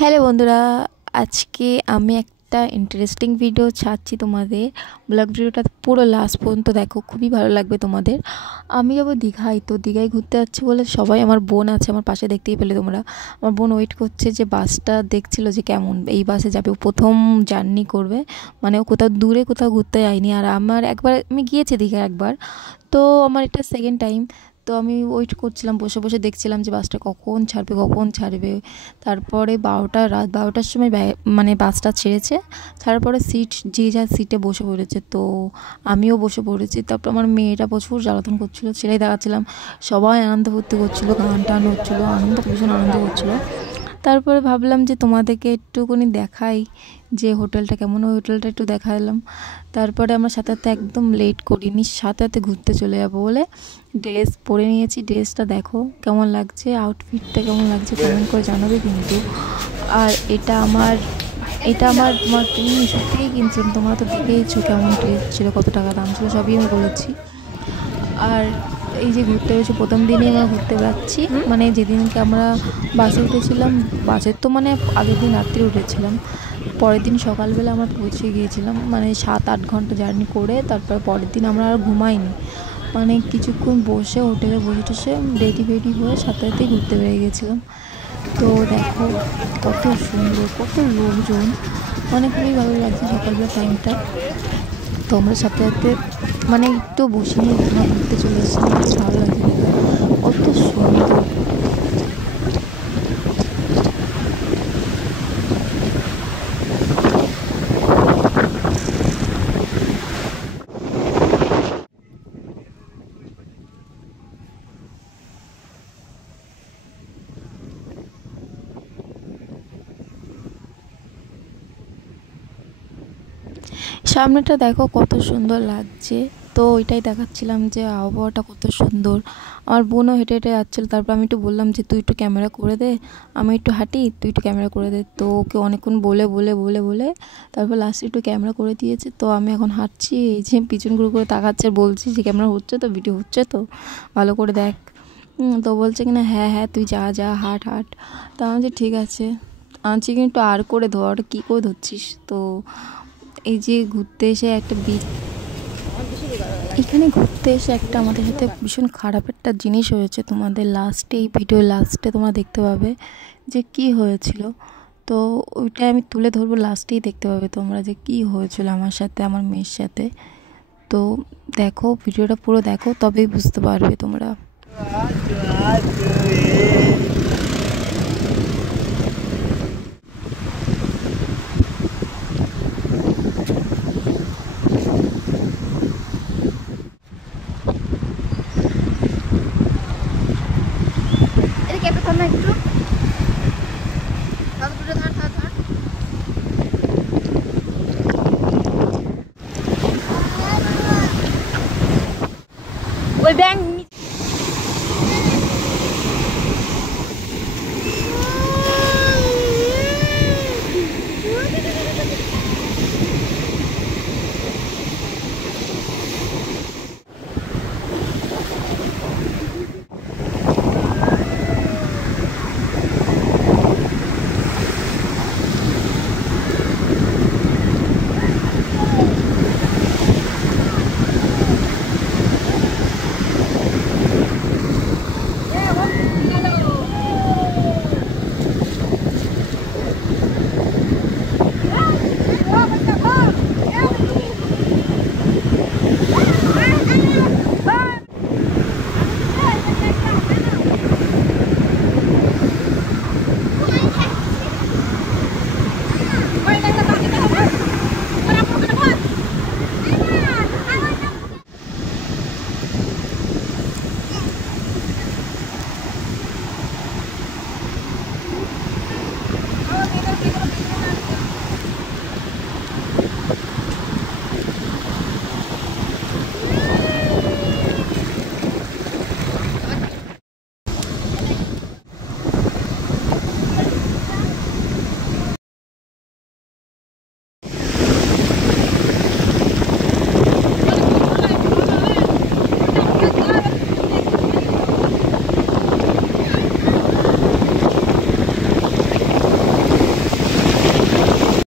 Hello বন্ধুরা, আজকে আমি একটা ইন্টারেস্টিং ভিডিও ছাড়ছি তোমাদের। ব্লগ ভিডিওটা পুরো লাস্ট পর্যন্ত দেখো, খুবই ভালো লাগবে তোমাদের। আমি যাবো দীঘায়, তো দীঘায় ঘুরতে যাচ্ছি বলে সবাই, আমার বোন আছে আমার পাশে, দেখতেই পেলে তোমরা। আমার বোন ওয়েট করছে যে বাসটা দেখছিল যে কেমন এই বাসে যাবে, ও প্রথম জার্নি করবে, মানে ও কোথাও দূরে কোথাও ঘুরতে যায়নি। আর আমার একবার আমি গিয়েছি দীঘা একবার, তো আমার এটা সেকেন্ড টাইম। তো আমি ওয়েট করছিলাম, বসে বসে দেখছিলাম যে বাসটা কখন ছাড়বে কখন ছাড়বে। তারপরে রাত 12টার সময় মানে বাসটা ছেড়েছে। ছাড়ার পরে যে যার সিটে বসে পড়েছে, তো আমিও বসে পড়েছি। তারপর আমার মেয়েটা প্রচুর জ্বালাতন করছিলো, সেটাই দেখাচ্ছিলাম। সবাই আনন্দ ফুর্তি করছিলো, গান টান হচ্ছিলো, ভীষণ আনন্দ করছিলো। তারপরে ভাবলাম যে তোমাদেরকে একটুখানি দেখাই যে হোটেলটা কেমন, ওই হোটেলটা একটু দেখালাম। তারপরে আমরা সাথে সাথে একদম লেট করিনি, সাথে সাথে ঘুরতে চলে যাবো বলে ড্রেস পরে নিয়েছি। ড্রেসটা দেখো কেমন লাগছে, আউটফিটটা কেমন লাগছে কমেন্ট করে জানাবে কিন্তু। আর এটা আমার তুমি সত্যিই কিনছিলাম, তোমরা তো দেখেইছো কেমন ড্রেস ছিল, কত টাকা দাম ছিল, সবই আমি বলেছি। আর এই যে ঘুরতে হয়েছে, প্রথম দিনই আমরা ঘুরতে পারছি, মানে যেদিনকে আমরা বাসে উঠেছিলাম, বাসের তো মানে আগের দিন রাত্রে উঠেছিলাম, পরের দিন সকালবেলা আমরা পৌঁছে গিয়েছিলাম, মানে 7-8 ঘন্টা জার্নি করে। তারপর পরের দিন আমরা আর ঘুমাইনি, মানে কিছুক্ষণ বসে হোটেলে বসে টসে রেডি ফেডি হয়ে সাথে সাথেই ঘুরতে বেরিয়ে গেছিলাম। তো দেখো কত সুন্দর, কত লোকজন, মানে খুবই ভালো লাগছে সকালবেলা টাইমটা। তো আমরা সাথে সাথে মানে একটু বসে নিয়ে ঘুরতে চলে এসেছিলাম, খুব ভালো লাগছে, কত সুন্দর। সামনেটা দেখো কত সুন্দর লাগছে, তো ওইটাই দেখাচ্ছিলাম যে আবহাওয়াটা কত সুন্দর। আমার বোনও হেঁটে হেঁটে যাচ্ছিলো, তারপর আমি একটু বললাম যে তুই একটু ক্যামেরা করে দে, আমি একটু হাঁটি, তুই একটু ক্যামেরা করে দে। তো ওকে অনেকক্ষণ বলে বলে বলে বলে তারপর লাস্টে একটু ক্যামেরা করে দিয়েছে। তো আমি এখন হাঁটছি, এই যে পিছন ঘুরে করে তাকাচ্ছে, বলছি যে ক্যামেরা হচ্ছে তো, ভিডিও হচ্ছে তো, ভালো করে দেখ। তো বলছে কিনা হ্যাঁ হ্যাঁ তুই যা যা হাঁট হাঁট। তো আমি যে ঠিক আছে, আনছি কিন্তু আর করে ধর, কী করে ধরছিস। তো এই যে ঘুরতে এসে একটা এখানে ঘুরতে এসে একটা আমাদের সাথে ভীষণ খারাপ একটা জিনিস হয়েছে, তোমাদের লাস্টে, এই ভিডিও লাস্টে তোমরা দেখতে পাবে যে কি হয়েছিল। তো ওইটা আমি তুলে ধরবো, লাস্টেই দেখতে পাবে তোমরা যে কি হয়েছিল আমার সাথে, আমার মেয়ের সাথে। তো দেখো ভিডিওটা পুরো দেখো, তবেই বুঝতে পারবে তোমরা। ওই ব্যাংক